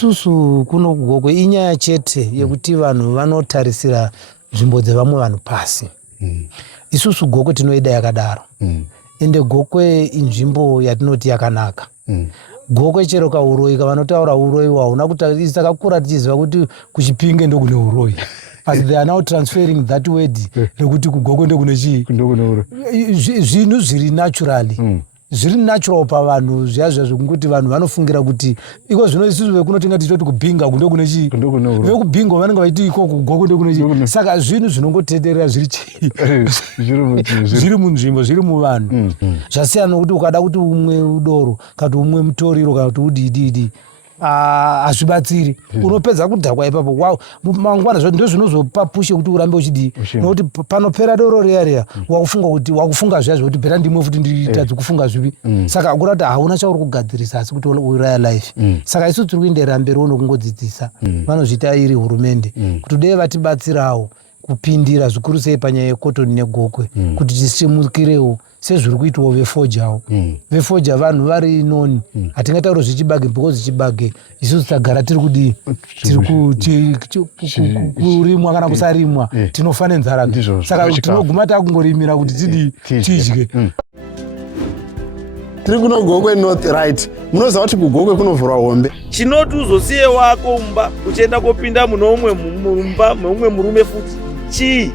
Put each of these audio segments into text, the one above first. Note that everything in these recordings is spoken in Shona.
Susu kuno kugokwe inyaya chete yekuti vanhu vanotarisira nzvimbo dzevamwe vanhu pasi. Isusu gokwe tinoida yakadaro. Ende gokwe inzvimbo yatinoti yakanaka. Gokwe chero kauroyi vanotaura uroyi hauna kuti takakura tichiziva kuti kuChipinge ndokune uroyi. As they are now transferring that word rekuti kugokwe ndokune chii. Zvinhu zviri naturally. Zviri natural pavanhu zviya zvokuti vanhu vanofungira kuti iko zvino isusu vekunotenga tichoti kubhinga kune chii. Vekubhinga vanenge vaiti iko kugokwe ndokune chii. Saka zvinhu zvinongotenderera zviri chii. Zviri munzvimbo, zviri muvanhu. Zvasiyana nokuti ukada kuti umwe udoro, kana umwe mutoriro, kana kuti udididi. Hazvibatsiri. Unopedza kudhakwa ipapo. Wow, mangwana ndo zvinozopa pushe kuti urambe uchidii. Nokuti panopera doro reya wakufunga zviya zvekuti bhera ndimwe futi nditadzi kufunga zvipi. Saka akura kuti hauna chauri kugadzirisa asi kuti uraya life. Saka isusu tiri kuendera mberi nokungodzidzisa. Vanozviita iri hurumende. Kuti dei vatibatsirawo kupindira zvikuru sei panyaya yekotoni negokwe. Kuti tisimukirewo sezviri kuitwawo vefojawo. Vefoja vanhu vari noni. Hatingatauri zvichibage because chibage isusu tagara tiri kudii. Tiri kurimwa kana kusarimwa. Tinofa nenzara. Saka tinoguma takungorimira kuti tidii tidye. Tiri kuno Gokwe North right. Munoziva kuti kugokwe kunovhurwa hombe. Chinoti uzosiye wako mumba uchienda kopinda muno umwe mumba meumwe murume futi. Chii?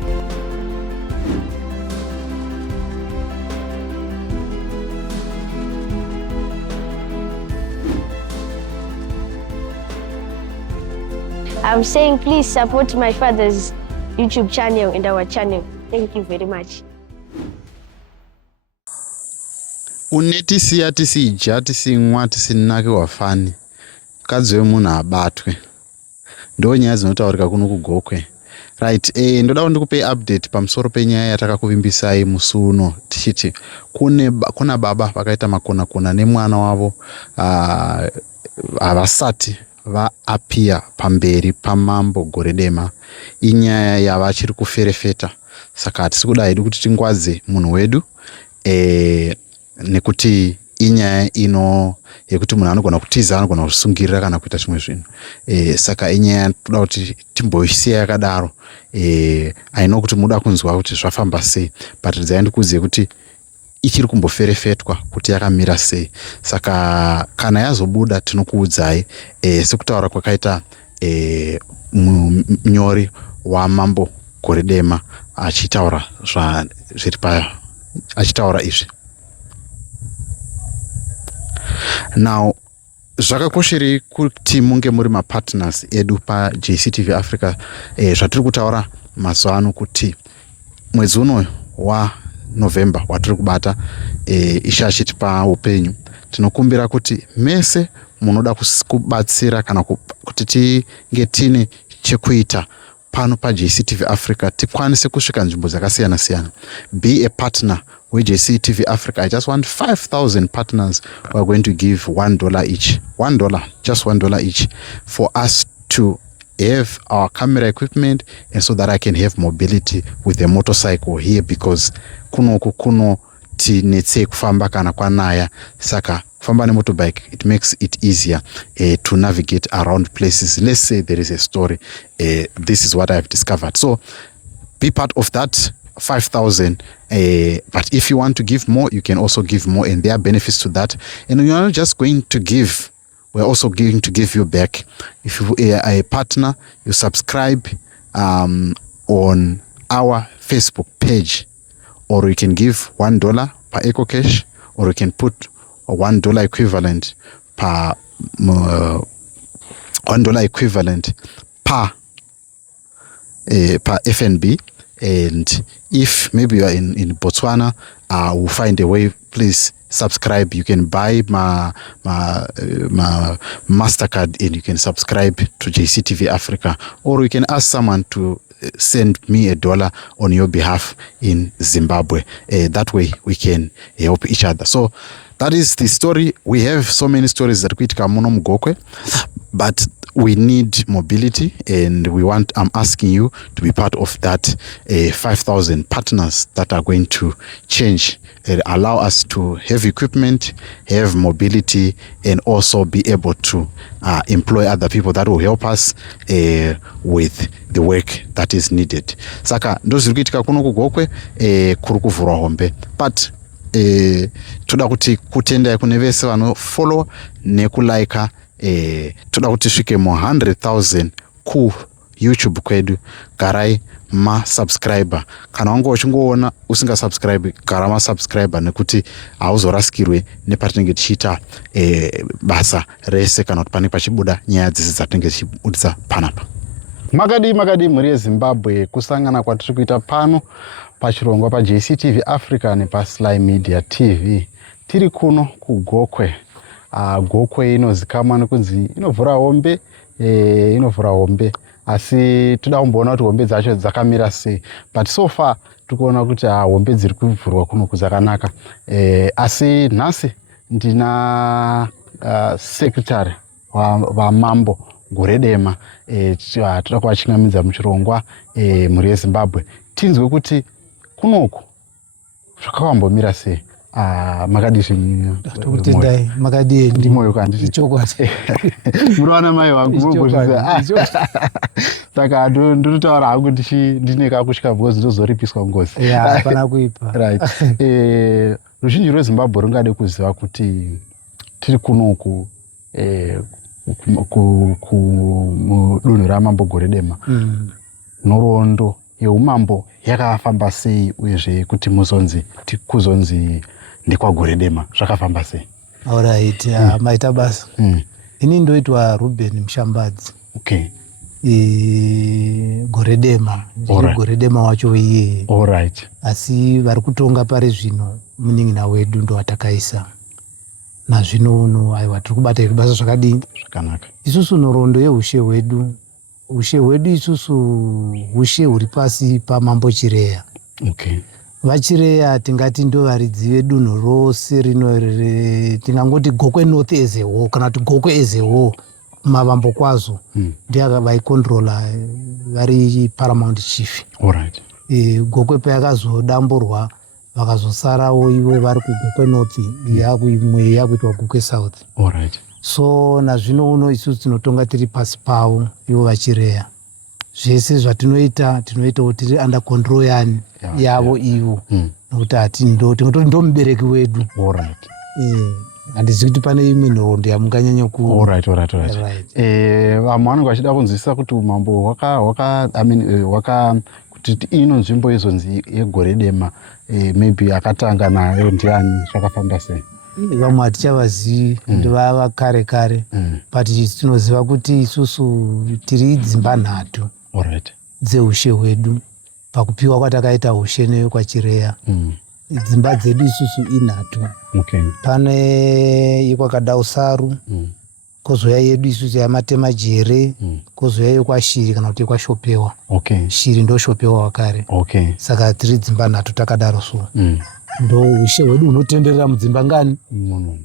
I'm saying please support my father's YouTube channel and our channel. Thank you very much. Unetisiya tisija tisimwa tisinake wafani. Kadzi wemunhu abatwe. Ndo nyaya dzinotaurika kuno kugokwe. Right, ndoda ndikupe update pamusoro penyaya yatakakuvimbisai musi uno tichiti kuna baba vakaita makona nemwana wavo havasati vaapia pamberi pamambo gore dema. Inyaya yavachiri kuferefeta. Saka hatisi kuda hedu kuti tingwadze munhu wedu nekuti inyaya ino yekuti munhu anogona kutiza, anogona kusungirira kana kuita chimwe zvinhu. Saka inyaya toda kuti timboisiya yakadaro. I know kuti muda kunzwa kuti zvafamba sei, but dzai ndikuzive kuti ichiri kumboferefetwa kuti yakamira sei. Saka kana yazobuda tinokuudzai sekutaura kwakaita munyori wamambo gore dema achitaura zviri paya, achitaura izvi. Now, zvakakosherei kuti munge muri mapartners edu paJCTV Africa. Zvatiri kutaura mazuva ano kuti mwedzi uno waNovember watiri kubata ishachitipa upenyu. Tinokumbira kuti mese munoda kubatsira kana kuti tinge tine chekuita pano paJCTV Africa tikwanise kusvika nzvimbo dzakasiyana siyana. Be a partner with JCTV Africa. I just want 5,000 partners who are going to give $1 each. Just $1 each for us to have our camera equipment and so that I can have mobility with a motorcycle here because kuno tinetse kufamba kana kwanaya. Saka kufamba motorbike, it makes it easier to navigate around places. Let's say there is a story. This is what I've discovered. So be part of that 5,000. But if you want to give more, you can also give more, and there are benefits to that. And you're not just going to give, we're also going to give you back. If you are a partner, you subscribe on our Facebook page, or you can give $1 per EcoCash, or you can put $1 equivalent per $1 equivalent per FNB. And if maybe you are in Botswana, we'll find a way. Please subscribe. You can buy my MasterCard and you can subscribe to JCTV Africa, or you can ask someone to send me $1 on your behalf in Zimbabwe. That way we can help each other. So that is the story. We have so many stories that we muno mugokwe, but we need mobility, and I'm asking you to be part of that 5,000 partners that are going to change and allow us to have equipment, have mobility, and also be able to employ other people that will help us with the work that is needed. Saka ndozviri kuitika kuno kuGokwe kuri kuvhurwa hombe, but toda kuti kutendai kune vese vanofollow nekulaika, toda kuti svike mo 100,000 ku YouTube kwedu. Garai masubscriber, kana wanga uchingoona usinga subscribe, gara masubscriber, nekuti hauzorasikirwe nepatinenge tichiita basa rese kana kuti pane pachibuda nyaya dzese dzatinenge tichibudisa panapa. Makadi muri yeZimbabwe, kusangana kwatiri kuita pano pachirongwa pa JCTV Africa nepaSly Media TV. Tiri kuno kuGokwe. Gokwe inozikamwa nekunzi inovhura hombe, asi toda kumboona kuti hombe dzacho dzakamira sei, but so far tikuona kuti hombe dziri kuvhurwa kuno dzakanaka. Asi nhasi ndina secretary wa Mambo Goredema, toda kuvachingamidza muchirongwa muri yeZimbabwe. Tinzwe kuti kunoku zvakambomira sei. Makadi zvimwe tokutendai makadi ndimoyo kanditi chokwadi murwana mai wangu saka ndotaura hangu ndine kakutya because ndozoripiswa ngozi hapana kuipa. Right. Ruzhinji rweZimbabwe rungade kuziva kuti tiri kunoku mudunhu raMambo Goredema, nhoroondo yeumambo yakafamba sei, uyezve kuti kuzonzi ndekwaGoredema zvakafamba sei? Alright, maita basa. Ini ndoitwa Ruben Mshambadzi. Okay. Goredema. Goredema wacho iye. Alright. Asi vari kutonga pari zvino munin'ina wedu ndo watakaisa. Nazvino uno aiwa tiri kubata basa zvakadini? Zvakanaka. Isusu nhoroondo yeushe hwedu. Ushe hwedu isusu ushe huri pasi paMambo Chireya. Okay. Vachireya tingati ndo varidzi vedunhu rose rino, tingangoti Gokwe North as a whole kana kuti Gokwe as a whole mavambo kwazo ndiyo vaikontrola vari paramount chief. Alright. Gokwe payakazodamburwa vakazosarawo ivo vari kuGokwe North, imwe yakuitwa Gokwe South. Alright. So nazvino uno isusu tinotonga tiri pasi pavo ivo Vachireya. Zvese zvatinoita tiri under control yavo ivo, nokuti hati ndo mubereki wedu. Alright. Handizivi kuti pane imwe nhoroondo yamunganyanya ku. Alright. Vamwe vanenge vachida kunzwisisa kuti umambo kuti ino nzvimbo izonzi yeGoredema, maybe akatanga nayo ndiani, zvakafamba sei? Vamwe hatichavazivi, ndivava kare, but tinoziva kuti isusu tiri dzimba nhatu dzeushe hwedu pakupiwa kwatakaita ushe newekwaChireya. Dzimba dzedu isusu inhatu. Okay. Pane yekwakadausaru, kozouya yedu isusu yamatema jere, kozouya yekwashiri kana kuti yekwashopewa. Okay. Shiri ndo shopewa wakare. Okay. Saka tiri dzimba nhatu takadaro so. Ndo ushe hwedu hunotenderera mudzimba ngani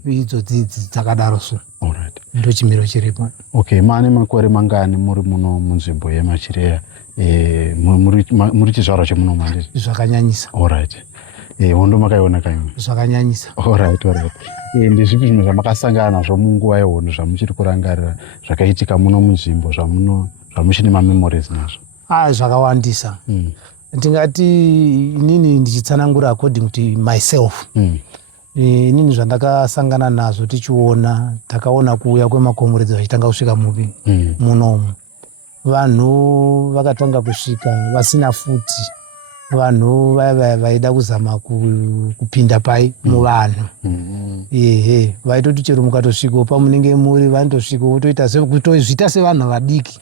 idzo dzidzi dzakadaro so. Alright. Ndo chimiro chiripo. Okay, mane makore mangani muri muno munzvimbo yemaChireya? Muri chizvarwa chemuno mandiri? Zvakanyanyisa. Alright. Hondo makaiona kaimwe? Zvakanyanyisa. Alright. Ndezvipi zvimwe zvamakasangana nazvo munguva yehondo zvamuchiri kurangarira zvakaitika muno munzvimbo zvamuchine mamemories nazvo? Zvakawandisa. Ndingati inini ndichitsanangura according to myself. Inini zvandakasangana nazvo tichiona, takaona kuuya kwemakomuredzi vachitanga kusvika munomu. Vanhu vakatanga kusvika vasina futi. Vanhu vaida kuzama kupinda pai muvanhu. Vaitoti chero mukatosvikawo pamunenge muri vanotosvika votozviita sevanhu vadiki.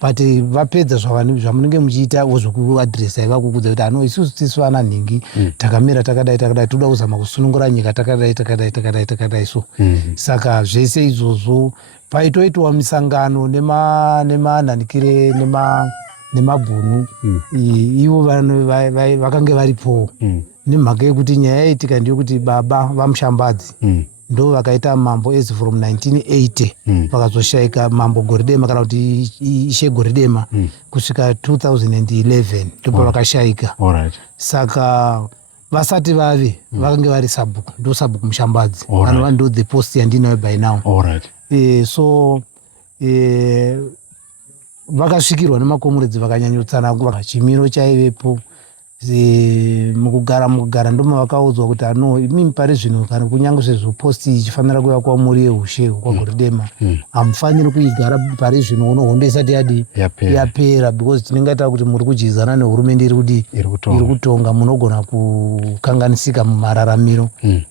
But vapedza zvamunenge muchiita wozvokuadhiresa vakukudza kuti ano isusu tisu vana nhingi takamira takadai toda kuzama kusunungura nyika takadai so. Saka zvese izvozvo paitoitwa misangano nemanhanikire nemabhunu, ivo vakanga varipo nemhaka yekuti nyaya yaitika ndiyo kuti baba vaMushambadzi ndo vakaita mambo as from 1980 vakazoshaika mambo Goridema kana kuti Ishe Goridema kusvika 2011 ndipo vakashaika. Saka vasati vave vakange vari Sabhuku, ndo Sabhuku Mushambadzi vanova ndo the post yandinayo by now. So vakasvikirwa nemakomuredzi vakanyanyotsana chimiro chaivepo mukugara ndoma vakaudzwa kuti ano imimi pari zvino kana kunyange sezvo posti ichifanira kuva kwamuri yeushe kwaGoridema hamufaniri kuigara pari zvino uno hondo isati yadi yapera because tinenge taita kuti muri kudyizana nehurumende iri kutonga munogona kukanganisika mumararamiro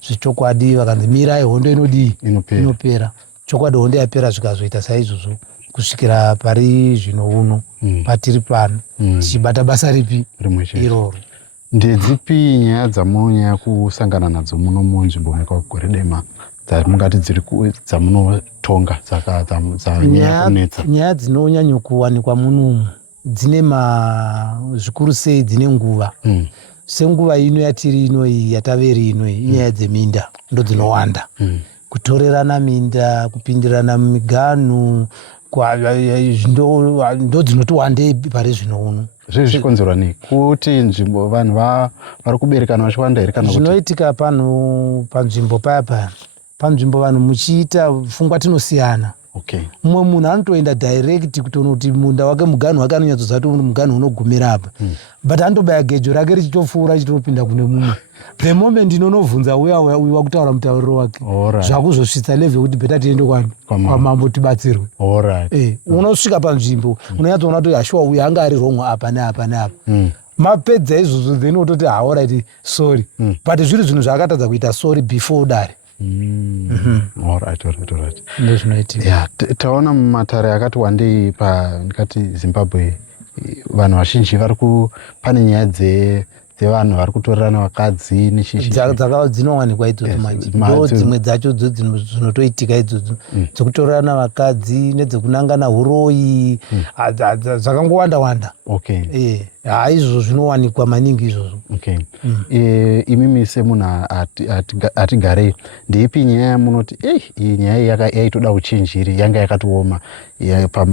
zvechokwadi vakanzi mirai hondo inopera chokwadi hondo yapera zvikazoita saizvozvo kusvikira pari zvino uno patiri pano tichibata basa ripi iroro. Ndedzipi nyaya dzamunonyanya kusangana nadzo muno munzvimbo mekwaGoridema dzamungati dzamunotonga dzanyanya kunetsa? Nyaya dzinonyanya kuwanikwa munomu dzine zvikuru sei dzine nguva senguva ino yatiri inoi yataveri inoi inyaya dzeminda ndo dzinowanda kutorerana minda kupindirana mumiganhu ndo dzinoti wandei pari zvino uno. Zvezvikonzerwa nei kuti nzvimbo vanhu vari kuberekana vachiwanda here kana kuti zvinoitika pano panzvimbo paya panzvimbo vanhu muchiita pfungwa tinosiyana. Mumwe munhu anotoenda direct kutoona kuti munda wake muganhu wake anonyatsoziva kuti muganhu unogumira apa but anotobaya gejo rake richitopfuura richitopinda kune mumwe the moment inonovhunza uya wakutaura mutauriro wake zvakuzosvitsa level kuti beta tiende kwamambo tibatsirwe. Unosvika panzvimbo unonyatsoona kuti hashuwa uyu anga ari wrong apa neapa neapa mapedza izvozvo then wototi alright sorry but zviri zvinhu zvaakatadza kuita sorry before udare. Taona mumatare akati wandei ndikati Zimbabwe vanhu vazhinji pane nyaya dzevanhu vari kutorerana vakadzi dzinowanikwa idzodzo manje ndo dzimwe dzacho dzinotoitika idzodzo dzekutorerana vakadzi nedzekunangana uroyi dzakangowanda izvozvo zvinowanikwa maningi izvozvo. Imimi semunhu ati garei ndeipi nyaya yamunoti iyi nyaya yaitoda uchenjeri yanga yakatioma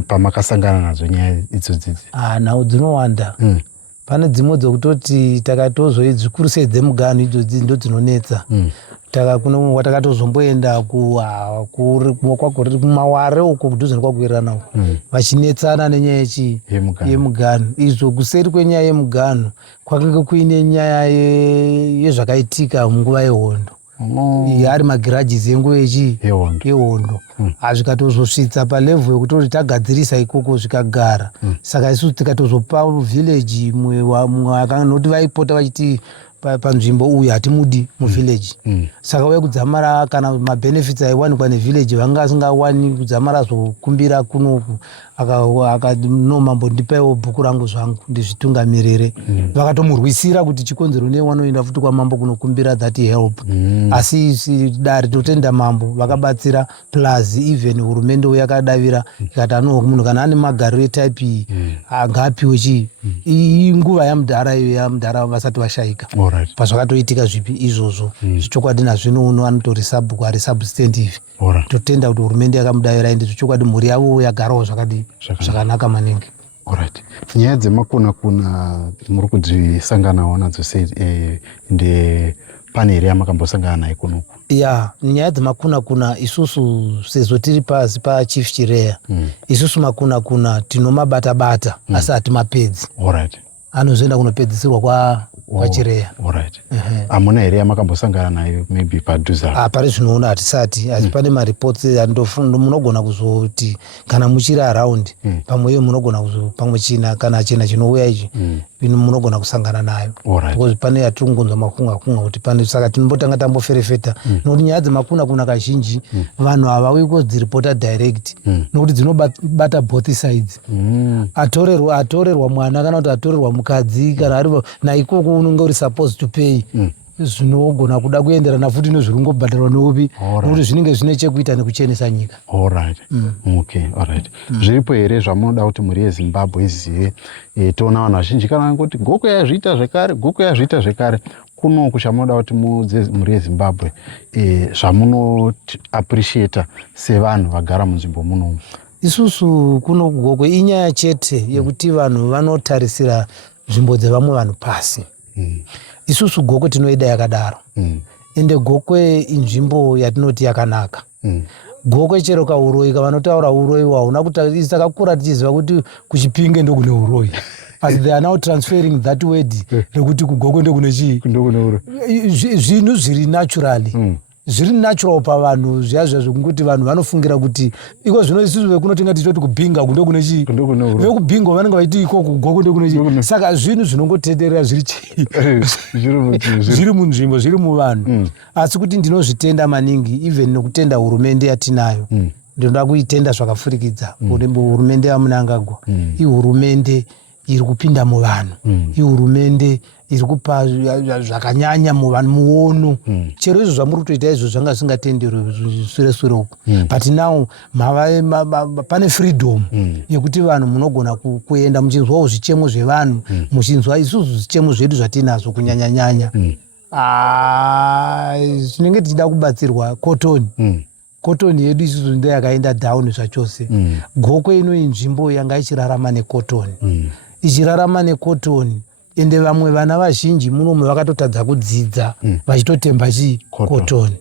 pamakasangana nadzo nyaya idzodzidzi? Nhau dzinowanda. Pane dzimwe dzokutoti takatozvikuru sei dzemuganhu idzodzi ndo dzinonetsa. Watakatozomboenda kumaware uko kudhuze nekwakuwirirana uko vachinetsana nenyaya yemuganhu. Izvo kuseri kwenyaya yemuganhu kwakange kuine nyaya yezvakaitika munguva yehondo ari magirages enguva yehondo zvikatozosvitsa palevhu yekutoti tagadzirisa ikoko zvikagara saka isusu tikatozopa village mumwe akanoti vaipota vachiti panzvimbo uyu hatimudi muvillage saka uye kudzamara kana mabenefits aiwanikwa nevillage vanga asingawani kudzamara zokumbira kunoku mambo ndipaiwo bhuku rangu zvangu ndizvitungamirire vakatomurwisira kuti chikonzero nei wanoenda futi kwamambo kunokumbira that help asi dare totenda mambo vakabatsira plus even hurumende yakadavira ikati munhu kana ane magariro etype iyi ngaapiwe inguva yamudhara iyo yamudhara vasati vashaika pazvakatoitika zvipi izvozvo zvichokwadi nazvino uno anotori sabhuku ari substantive totenda kuti hurumende yakamudavira ende zvichokwadi mhuri yavo yagarawo zvakanaka maningi. Nyaya dzemakuna muri kudzisanganawo nadzo sei pane here yamakambosangana nayo kunoku? Nyaya dzemakuna isusu sezvo tiri pasi pachief chireya isusu makuna tinomabata asi hatimapedzi. Anozoenda kunopedzisirwa kwachireya. Hamuna here yamakambosangana nayo maybe padhuze? Pari zvinoona hatisati asi pane mareports munogona kuzoti kana muchiri around pamwe iyo munogona pamwe kana china chinouya ichi munogona kusangana nayo because pane yatiri kungonzwa makunga kuti pane saka tinombotanga tamboferefeta nokuti nyaya dzemakuna kazhinji vanhu havawi kudziripota direct nokuti dzinobata both sides. Atorerwa mwana kana kuti atorerwa mukadzi kana ari naikoko unenge uri supposed to pay zvinogona kuda kuenderana futi nezviri ngobhadharwa neupi nokuti zvinenge zvine chekuita nekuchenesa nyika. Zviripo here zvamunoda kuti mhuri yeZimbabwe izive? Toona vanhu vazhinji kana kuti goko yazviita zvekare kuno kuchamunoda kuti muri yeZimbabwe zvamuno appreciate sevanhu vagara munzvimbo munomu? Isusu kuno kuGokwe inyaya chete yekuti vanhu vanotarisira nzvimbo dzevamwe vanhu pasi. Isusu Gokwe tinoida yakadaro. Ende Gokwe inzvimbo yatinoti yakanaka. Gokwe chero kauroyi vanotaura uroyi hauna kuti takakura tichiziva kuti kuChipinge ndokune uroyi. As they are now transferring that word rekuti kuGokwe ndokune chii? Zvinhu zviri naturally. Zviri natural pavanhu zviya zvokuti vanhu vanofungira kuti iko zvino isusu vekunotenga tichoti kubhinga kundokune chii? Vekubhinga vanenge vaiti iko kuGokwe ndokune chii? Saka zvinhu zvinongotenderera zviri chii? Zviri munzvimbo, zviri muvanhu. Asi kuti ndinozvitenda maningi even nokutenda hurumende yatinayo. Ndinoda kuitenda zvakafurikidza. Hurumende yaMunangagwa ihurumende iri kupinda muvanhu. Ihurumende iri kupa zvakanyanya muvanhu muono. Chero izvo zvamuri kutoita izvo zvanga zvisingatenderwi sure uku. But now pane freedom yekuti vanhu munogona kuenda muchinzwawo zvichemo zvevanhu, muchinzwa isusu zvichemo zvedu zvatinazvo kunyanya-nyanya. Tinenge tichida kubatsirwa kotoni. Kotoni yedu isusu ndiyo yakaenda down zvachose. Gokwe ino inzvimbo yanga ichirarama nekotoni. Ichirarama nekotoni. Ende vamwe vana vazhinji munomu vakatotadza kudzidza vachitotemba chii? Kotoni.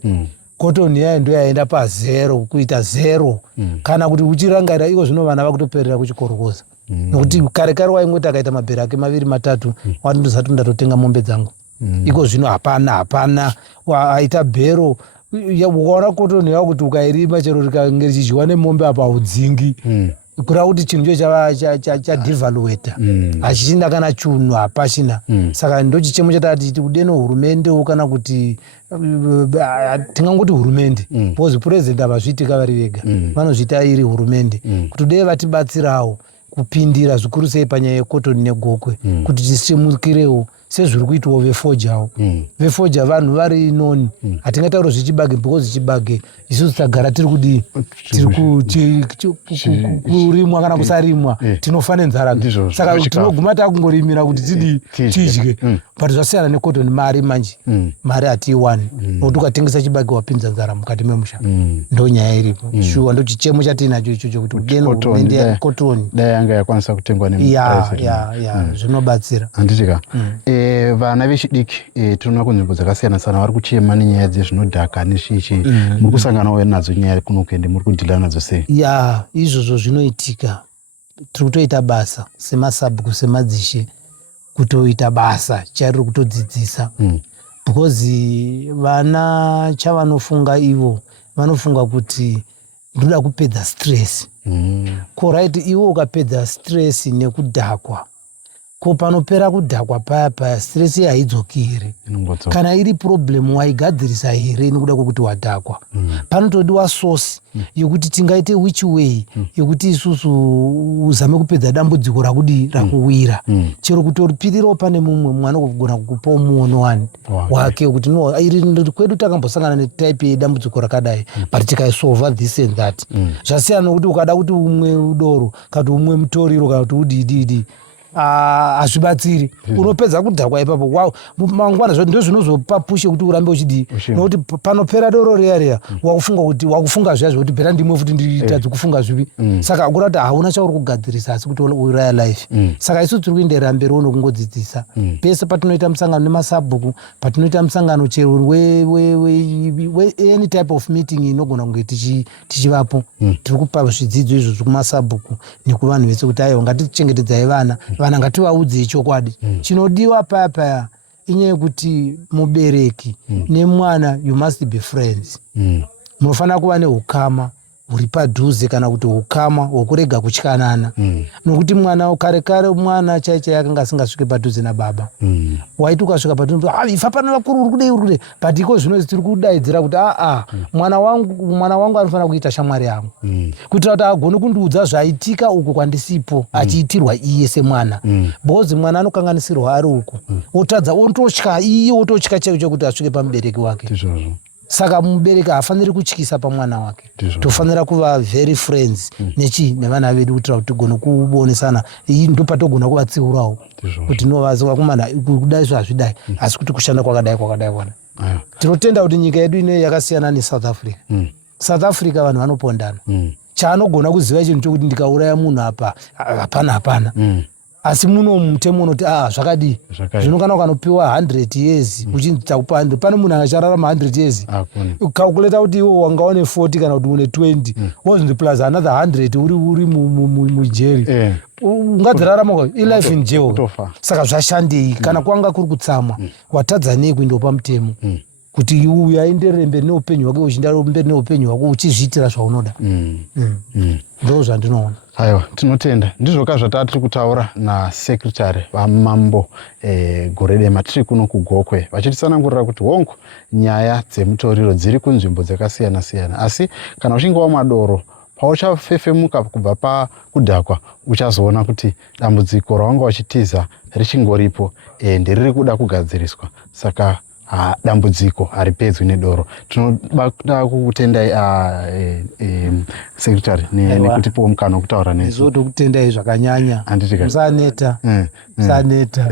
Kotoni yayo ndiyo yaenda pazero, kuita zero. Kana kuti uchirangarira iko zvino vana vakutoperera kuchikorokoza. Nokuti kare waingoti akaita mabhero ake 2-3 wanondozati ndatotenga mombe dzangu. Iko zvino hapana. Aita bhero ukaona kotoni yavo kuti ukairima chero rikange richidyiwa nemombe apa haudzingi. Kurava kuti chinhu chadevalueta hachina kana chunhu hapachina. Saka ndo chichemo chatakati kudeno hurumendewo kana kuti tingangoti hurumende because purezidendi havazviitika vari vega, vanozviita iri hurumende kuti dei vatibatsirawo kupindira zvikuru sei panyaya yekotoni neGokwe kuti tisimukirewo sezviri kuitwawo vefojawo. Vefoja vanhu vari noni. Hatingatauri zvichibage because chibage isusu tagara tiri kudii? Kurimwa kana kusarimwa tinofane nzara. Saka tinoguma takungorimira kuti tidye. But zvasiyana nekotoni mari manje. Mari hatiiwani. Nokuti ukatengesa chibage wapinza nzara mukati memusha. Ndo nyaya iripo. Shuwa ndo chichemo chatinacho ichocho kuti kudeno hurumende yakotoni dai yanga yakwanisa kutengwa zvinobatsira. Handitika. Vana vechidiki tinoona kunzvimbo dzakasiyana-siyana vari kuchema nenyaya dzezvinodhaka nezvichi. Muri kusanganawo nadzo nyaya kuno kuende muri kudhila nadzo sei? Izvozvo zvinoitika. Tiri kutoita basa semasabhuku semadzishe kutoita basa chariri kutodzidzisa. Because vana chavanofunga ivo vanofunga kuti ndoda kupedza stress. Right, iwo ukapedza stress nekudhakwa ko panopera kudhakwa paya stress haidzokiri. Kana iri problem waigadzirisa here nekuda kwekuti wadhakwa. Panotodiwa source yekuti tingaite which way yekuti isusu uzame kupedza dambudziko rakuwira. Chero kutoripirirawo pane mumwe mwana kugona kukupawo muono wake kuti no iri kwedu takambosangana netype yedambudziko rakadai but tikaisolva this and that. Zvasiyana nokuti ukada kuti umwe udoro kana umwe mutoriro kana kuti udididi hazvibatsiri. Unopedza kudhakwa ipapo mangwana ndo zvinozopa pushe kuti urambe uchidii. Nokuti panopera doro riya wakufunga zviya zvekuti bhera ndimwe futi nditadzi kufunga zvivi. Saka akura kuti hauna chauri kugadzirisa asi kuti uraya life. Saka isu tiri kuenderera mberi nokungodzidzisa. Pese patinoita musangano nemasabhuku, patinoita musangano chero any type of meeting inogona kunge tichivapo. Tiri kupa zvidzidzo izvo zvekumasabhuku nekuvanhu vese kuti aiwa ngatichengetedzai vana ngativaudze chokwadi. Chinodiwa paya inyaya yekuti mubereki nemwana you must be friends. Munofanira kuva neukama huri padhuze kana kuti ukama hwokurega kutyanana. Nokuti mwana kare mwana chaicha akanga asingasvike padhuze nababa. Waiti ukasvika padhuze ifa pana vakuru uri kudei. But iko zvino tiri kudaidzira kuti mwana wangu anofanira kuita shamwari yangu. Kuitira kuti agone kundiudza zvaitika uko kwandisipo achiitirwa iye semwana. Because mwana anokanganisirwa ari uko. Otadza ototya iye ototya chaicho kuti asvike pamubereki wake. saka mubereki haafaniri kutyisa pamwana wake. Tofanira kuva very friends nevana vedu kuitira kuti tigone kuonesana. Iyi ndo patogona kuvatsiurawo kuti vakomana kudai zvo hazvidai asi kuti kushanda kwakadai. Tinotenda kuti nyika yedu ine yakasiyana neSouth Africa. South Africa vanhu vanopondana. Chaanogona kuziva chinhu chokuti ndikauraya munhu apa hapana. Asi muno mutemo unoti zvakadii zvino kana ukanopiwa 100 years uchinzita kupande pane munhu angachararama 100 years ukakuleta kuti iwo wangaone 40 kana kuti une 20 wozindi plus another 100 uri mujeri ungadzirarama kwa life in jail. Saka zvashandei kana kwanga kuri kutsamwa watadza nei kuenda pamutemo kuti uyu aenderere mberi neupenyu hwake uchindarira mberi neupenyu hwako uchizviitira zvaunoda. Ndo zvandinoona. Aiwa, tinotenda. Ndizvoka zvatiri kutaura nasekretary vaMambo gore dema tiri kuno kuGokwe vachitisanangurira kuti hongu nyaya dzemutoriro dziri kunzvimbo dzakasiyana siyana, asi kana uchinge wamwa doro pauchafefemuka kubva pakudhakwa uchazoona kuti dambudziko rawanga wachitiza richingoripo nderiri kuda kugadziriswa. Saka dambudziko haripedzwi nedoro. Tinoda kukutendai sekretary nekutipawo mukana wekutaura nesu. Zvoda kutendai zvakanyanya. Musaneta. Musaneta.